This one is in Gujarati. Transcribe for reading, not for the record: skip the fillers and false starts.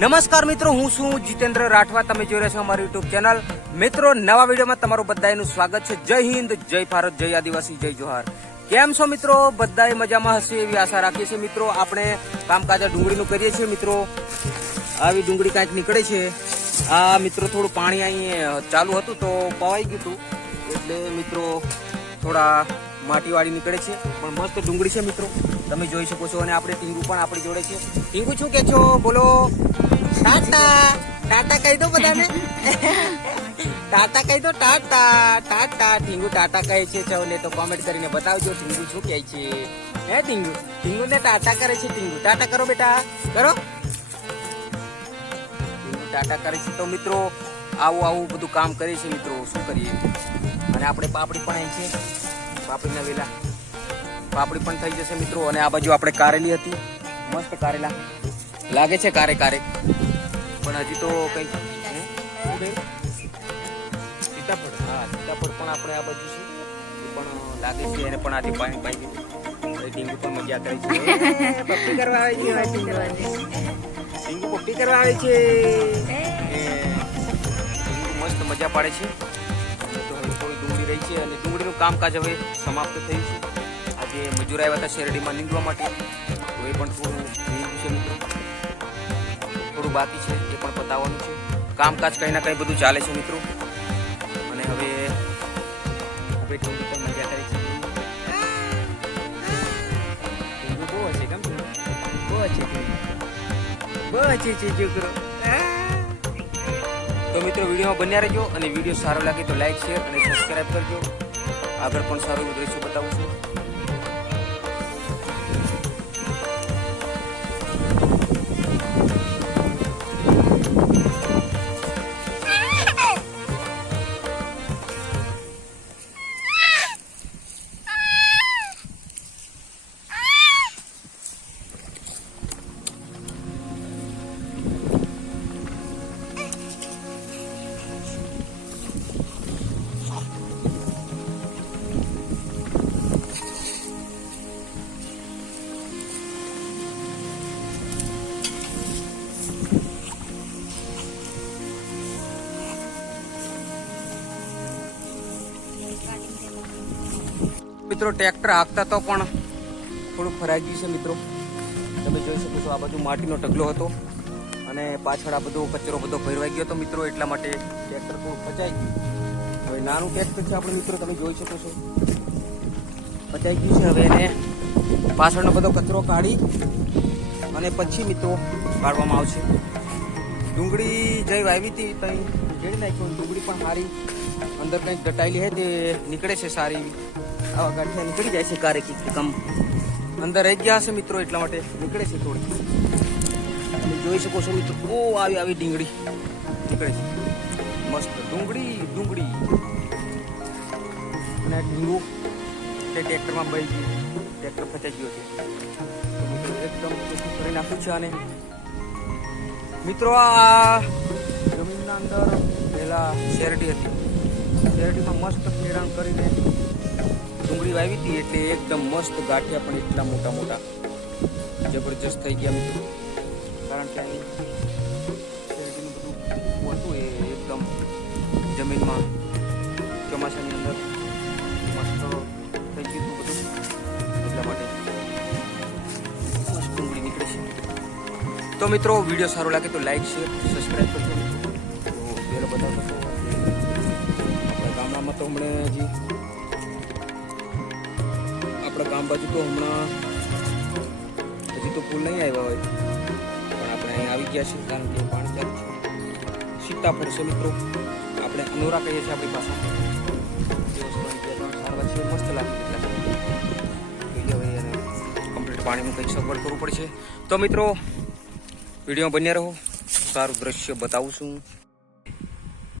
નમસ્કાર મિત્રો, હું છું જીતેન્દ્ર રાઠવા. તમે જોઈ રહ્યા છો અમારી યુટ્યુબ ચેનલ. મિત્રો, નવા વિડીયોમાં તમારું બધાનું સ્વાગત છે. જય હિન્દ, જય ભારત, જય આદિવાસી, જય જોહાર. કેમ છો મિત્રો? બધાય મજામાં હશે એવી આશા રાખીએ છીએ. મિત્રો, આપણે કામકાજ ડુંગળીનું કરીએ છીએ. મિત્રો, આવી ડુંગળી કાંઈક નીકળે છે. આ મિત્રો થોડું પાણી અહીં ચાલુ હતું તો પવાઈ ગયું હતું, એટલે મિત્રો થોડા માટીવાળી નીકળે છે, પણ મસ્ત ડુંગળી છે મિત્રો, તમે જોઈ શકો છો. અને આપણે ટીંગુ પણ આપણી જોડે છે. ટીંગુ શું કે છો? બોલો ટાટા. ટાટા કહી દો બધાને. ટાટા કહી દો. ટાટા ટાટા. ટીંગુ ટાટા કહે છે. સૌને તો કોમેન્ટ કરીને બતાવજો ટીંગુ શું કહે છે. હે ટીંગુ? ટીંગુ ને ટાટા કરે છે. ટીંગુ ટાટા કરો બેટા, કરો. ટીંગુ ટાટા કરે છે. તો મિત્રો આવું બધું કામ કરે છે મિત્રો, શું કરીએ. અને આપણે પાપડી પણ અહીં છે. પાપડીના વેલા પાપડી પણ થઈ જશે મિત્રો. અને આ બાજુ આપણે કારેલી હતી, મસ્ત કારેલા લાગે છે. કારે પણ હજી તો કઈ સીતાફળ, હા સીતાફળ પણ આપણે આ બાજુ છે, પણ લાગે છે. એને પણ આજે પાણી પાઈ દીધું. ટીંગુ પણ મજા કરે છે. પપ્પી કરવા આવે છે. ટીંગુ પપ્પી કરવા આવે છે. ટીંગુ મસ્ત મજા પાડે છે. તો હવે થોડી ડુંગળી રહી છે, અને ડુંગળીનું કામકાજ હવે સમાપ્ત થયું છે. આજે મજૂર આવ્યા હતા શેરડીમાં નીંદવા માટે, તો એ પણ થોડું નીંદ્યું છે મિત્રો. થોડું બાકી છે, એ પણ પતાવવાનું છે. કામકાજ કંઈ ના કંઈ બધું ચાલે છે મિત્રો. અને હવે ટીંગુ પણ મજા કરે છે. ટીંગુ બહુ હશે, કેમ બહુ હશે, બહુ હશે છે છોકરો. તો મિત્રો વિડીયોમાં બન્યા રહેજો, અને વિડીયો સારો લાગે તો લાઈક, શેર અને સબસ્ક્રાઈબ કરજો. આગળ પણ સારું દ્રશ્ય બતાવું છું. મિત્રો ટ્રેક્ટર હાંકતા તો પણ થોડું ફરાઈ ગયું છે મિત્રો. તમે જોઈ શકો છો, આ બાજુ માટીનો ઢગલો હતો, અને પાછળ આ બધો કચરો બધો ભરવાઈ ગયો હતો મિત્રો. એટલા માટે ટ્રેક્ટર થોડું ફચાઈ ગયું. હવે નાનું ટ્રેક્ટર છે આપણે મિત્રો, તમે જોઈ શકો છો, ફચાઈ ગયું છે. હવે એને પાછળનો બધો કચરો કાઢી અને પછી મિત્રો કાઢવામાં આવશે. ડુંગળી જઈ વાવી હતી ત્યાં ઘેડી નાખ્યું. ડુંગળી પણ સારી અંદર કંઈક દટાયેલી છે, તે નીકળે છે સારી એવી. આવા ગાંઠિયા નીકળી જાય છે કારે કમ અંદર રહી ગયા હશે મિત્રો, એટલા માટે નીકળે છે થોડી. તમે જોઈ શકો છો મિત્રો, બહુ આવી ડુંગળી નીકળે છે. મસ્ત ડુંગળી. અને ઢીંગુ તે ટ્રેક્ટરમાં બહી ગયું, ટ્રેક્ટર ફચાઈ ગયો છે. મિત્રો એકદમ કરી નાખ્યું છે. અને મિત્રો આ જમીનના અંદર પહેલા શેરડી હતી, શેરડીમાં મસ્ત ખેડાણ કરીને ડુંગળી વાવી હતી, એટલે એકદમ મસ્ત ગાંઠિયા પણ એટલા મોટા મોટા જબરજસ્ત થઈ ગયા મિત્રો. કારણ કે અહીં શેરડીનું બધું હતું, એ એકદમ જમીનમાં ચોમાસાની અંદર મસ્ત થઈ ગયું હતું બધું, એટલા માટે મસ્ત ડુંગળી નીકળે છે. તો મિત્રો વિડીયો સારો લાગે તો લાઈક, શેર, સબસ્ક્રાઈબ કરજો. તો પેલો બતાવતો હતો આપણા ગામડામાં તો હમણાં હજી આપણા ગામ બાજુ તો હમણાં હજી તો પુલ નહીં આવ્યા હોય, પણ આપણે અહીં આવી ગયા છીએ કારણ કે પાણી ચાલુ છે. સીતાફળ છે મિત્રો, આપણે અનોરા કહીએ છીએ આપણી પાસે. સારવાર છે, મસ્ત લાગે કેટલા જોઈએ. હવે એને કમ્પ્લીટ પાણીનું કંઈક સગવડ કરવું પડશે. તો મિત્રો વિડીયો બન્યા રહો, સારું દ્રશ્ય બતાવું છું.